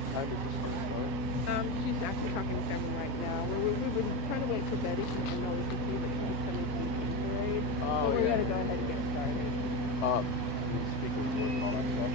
what time is this going to start? She's actually talking to Cameron right now. We've been trying to wait for Betty to know we can see that she's coming from the parade. But we're going to go ahead and get started. Speaker report and all that stuff.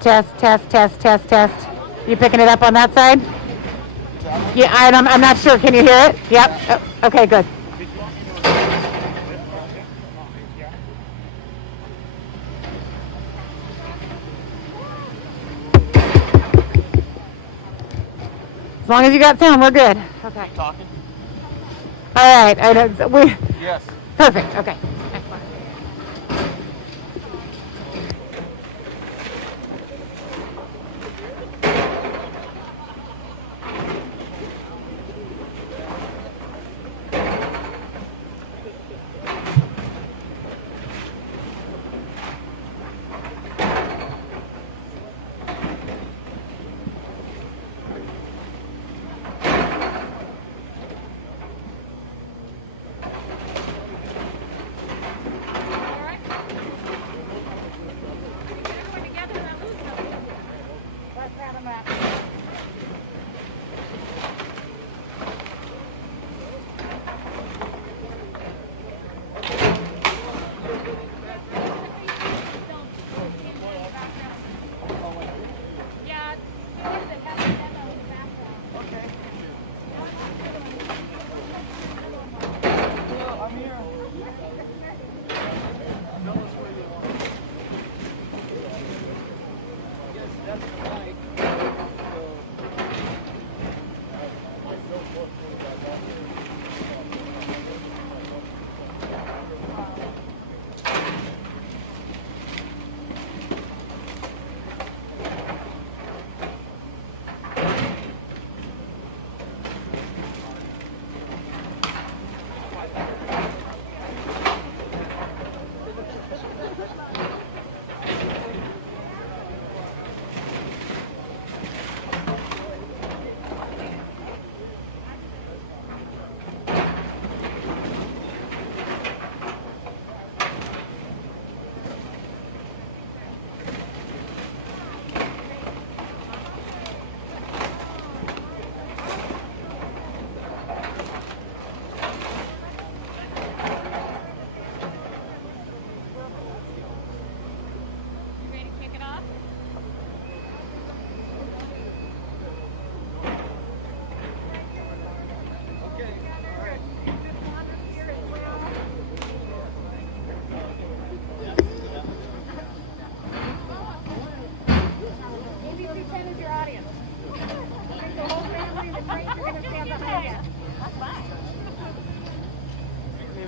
Test, test, test, test, test. You picking it up on that side? Yeah, I'm not sure. Can you hear it? Yep. Oh, okay, good. As long as you got sound, we're good. Okay. Talking? All right. Yes. Perfect. Okay. Excellent.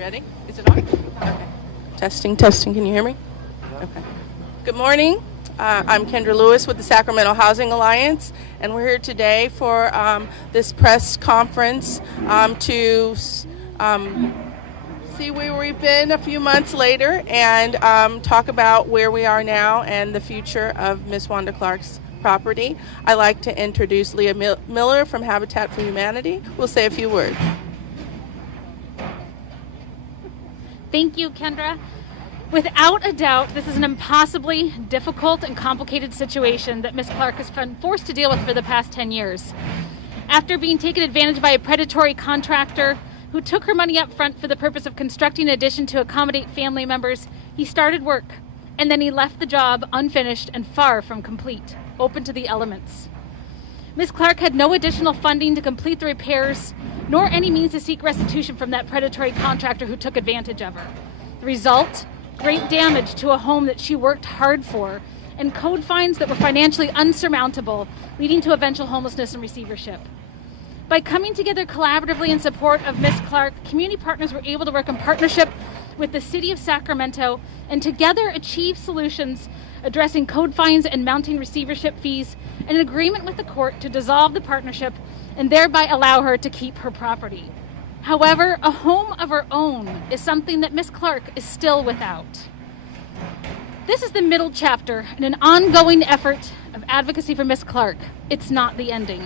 ready? Is it on? Okay. Testing, testing. Can you hear me? Okay. Good morning. I'm Kendra Lewis with the Sacramento Housing Alliance, and we're here today for this press conference to see where we've been a few months later and talk about where we are now and the future of Miss Wanda Clark's property. I'd like to introduce Leah Miller from Habitat for Humanity. We'll say a few words. Thank you, Kendra. Without a doubt, this is an impossibly difficult and complicated situation that Ms. Clark has been forced to deal with for the past 10 years. After being taken advantage by a predatory contractor who took her money up front for the purpose of constructing an addition to accommodate family members, he started work, and then he left the job unfinished and far from complete, open to the elements. Ms. Clark had no additional funding to complete the repairs, nor any means to seek restitution from that predatory contractor who took advantage of her. The result? Great damage to a home that she worked hard for, and code fines that were financially unsurmountable, leading to eventual homelessness and receivership. By coming together collaboratively in support of Ms. Clark, community partners were able to work in partnership with the City of Sacramento and together achieve solutions addressing code fines and mounting receivership fees, and an agreement with the court to dissolve the partnership and thereby allow her to keep her property. However, a home of her own is something that Ms. Clark is still without. This is the middle chapter in an ongoing effort of advocacy for Ms. Clark. It's not the ending.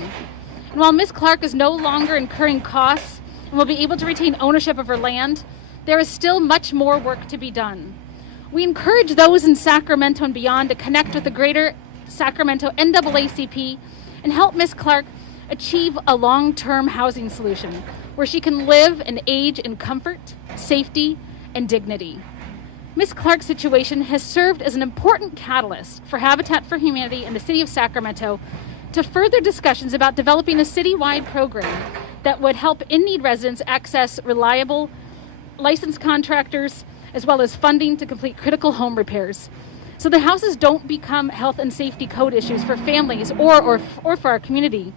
And while Ms. Clark is no longer incurring costs and will be able to retain ownership of her land, there is still much more work to be done. We encourage those in Sacramento and beyond to connect with the Greater Sacramento NAACP and help Ms. Clark achieve a long-term housing solution where she can live and age in comfort, safety, and dignity. Ms. Clark's situation has served as an important catalyst for Habitat for Humanity and the City of Sacramento to further discussions about developing a citywide program that would help in-need residents access reliable, licensed contractors, as well as funding to complete critical home repairs, so the houses don't become health and safety code issues for families or for our community.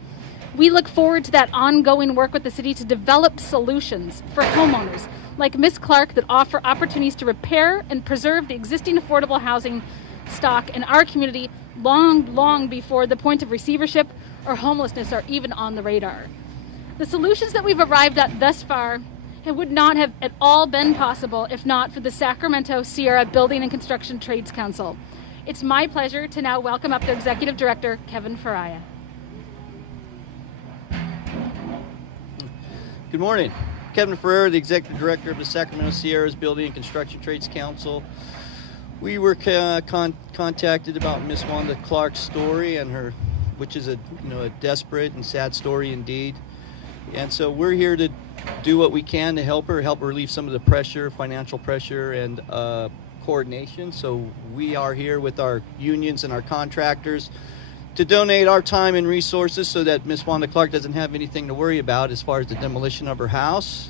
We look forward to that ongoing work with the city to develop solutions for homeowners like Ms. Clark that offer opportunities to repair and preserve the existing affordable housing stock in our community long before the point of receivership or homelessness are even on the radar. The solutions that we've arrived at thus far would not have at all been possible if not for the Sacramento-Sierra Building and Construction Trades Council. It's my pleasure to now welcome up their Executive Director, Kevin Faraya. Good morning. Kevin Ferrer, the Executive Director of the Sacramento-Sierra's Building and Construction Trades Council. We were contacted about Miss Wanda Clark's story and her, which is a desperate and sad story indeed. And so we're here to do what we can to help her relieve some of the pressure, financial pressure, and coordination. So we are here with our unions and our contractors to donate our time and resources so that Miss Wanda Clark doesn't have anything to worry about as far as the demolition of her house.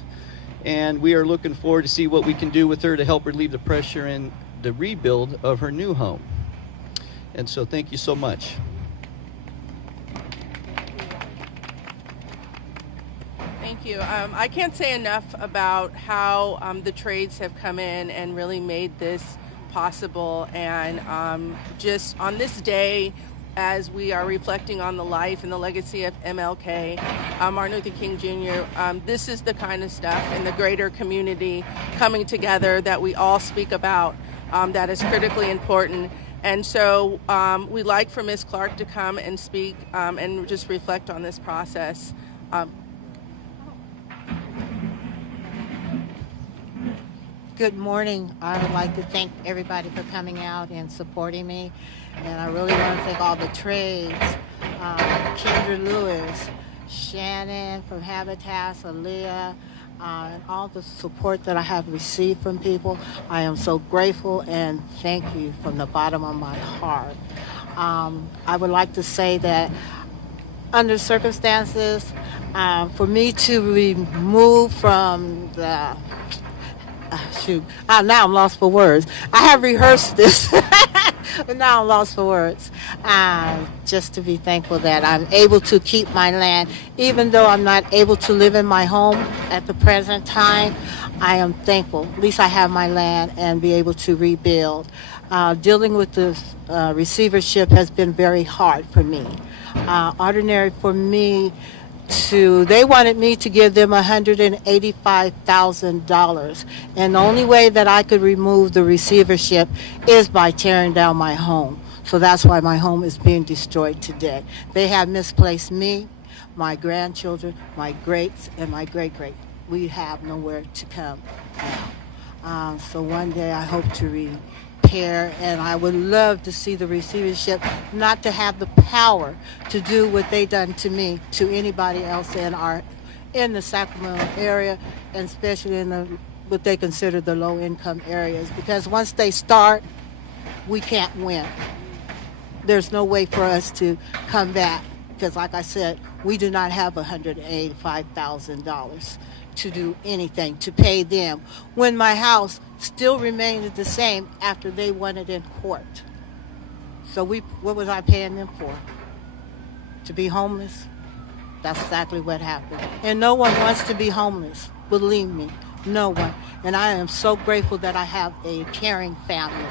And we are looking forward to see what we can do with her to help relieve the pressure in the rebuild of her new home. And so thank you so much. Thank you. I can't say enough about how the trades have come in and really made this possible. And just on this day, as we are reflecting on the life and the legacy of MLK, Martin Luther King Jr., this is the kind of stuff in the greater community coming together that we all speak about that is critically important. And so we'd like for Ms. Clark to come and speak and just reflect on this process. Good morning. I would like to thank everybody for coming out and supporting me. And I really want to thank all the trades, Kendra Lewis, Shannon from Habitat, Aaliyah, and all the support that I have received from people. I am so grateful and thank you from the bottom of my heart. I would like to say that under circumstances, for me to remove from the now I'm lost for words. I have rehearsed this, but now I'm lost for words. Just to be thankful that I'm able to keep my land, even though I'm not able to live in my home at the present time. I am thankful. At least I have my land and be able to rebuild. Dealing with the receivership has been very hard for me. Ordinary for me they wanted me to give them $185,000, and the only way that I could remove the receivership is by tearing down my home. So that's why my home is being destroyed today. They have misplaced me, my grandchildren, my greats, and my great-great. We have nowhere to come now. So one day I hope to repair, and I would love to see the receivership not to have the power to do what they done to me to anybody else in the Sacramento area, and especially in what they consider the low-income areas. Because once they start, we can't win. There's no way for us to come back, because like I said, we do not have $185,000 to do anything, to pay them, when my house still remained the same after they won it in court. So what was I paying them for? To be homeless? That's exactly what happened. And no one wants to be homeless, believe me, no one. And I am so grateful that I have a caring family,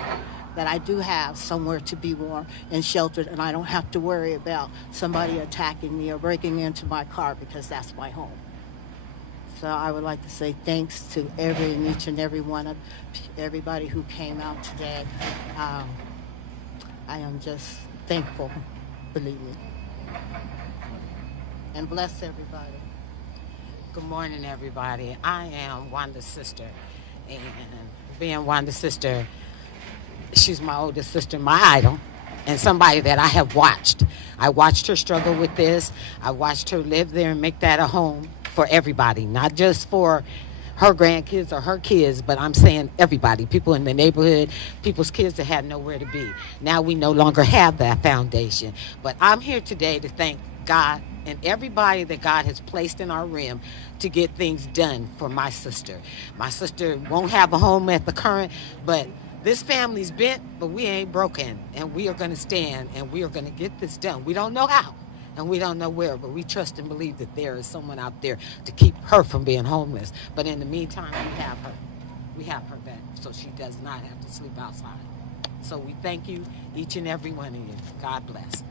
that I do have somewhere to be warm and sheltered, and I don't have to worry about somebody attacking me or breaking into my car, because that's my home. So I would like to say thanks to each and every one of everybody who came out today. I am just thankful, believe me. And bless everybody. Good morning, everybody. I am Wanda's sister, and being Wanda's sister, she's my oldest sister, my idol, and somebody that I have watched. I watched her struggle with this. I watched her live there and make that a home for everybody, not just for her grandkids or her kids, but I'm saying everybody, people in the neighborhood, people's kids that had nowhere to be. Now we no longer have that foundation. But I'm here today to thank God and everybody that God has placed in our rim to get things done for my sister. My sister won't have a home at the current, but this family's bent, but we ain't broken, and we are going to stand, and we are going to get this done. We don't know how, and we don't know where, but we trust and believe that there is someone out there to keep her from being homeless. But in the meantime, we have her. We have her back, so she does not have to sleep outside. So we thank you, each and every one of you. God bless.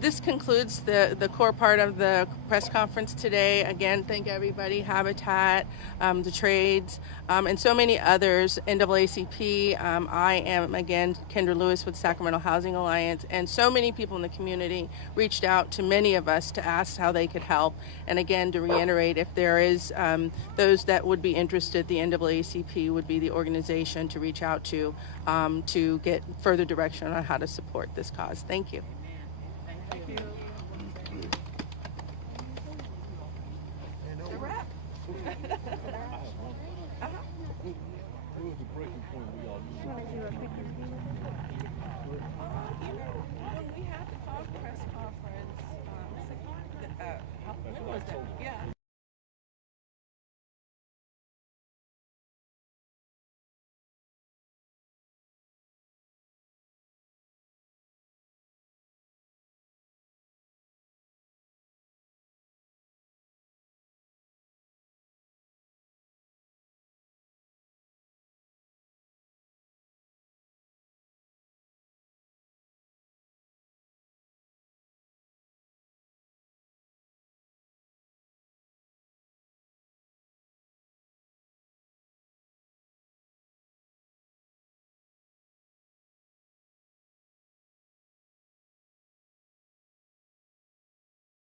This concludes the core part of the press conference today. Again, thank everybody, Habitat, the trades, and so many others, NAACP. I am, again, Kendra Lewis with Sacramento Housing Alliance, and so many people in the community reached out to many of us to ask how they could help. And again, to reiterate, if there is those that would be interested, the NAACP would be the organization to reach out to get further direction on how to support this cause. Thank you. Thank you. A wrap. What was the breaking point we all used? When we had the press conference, when was that? Yeah.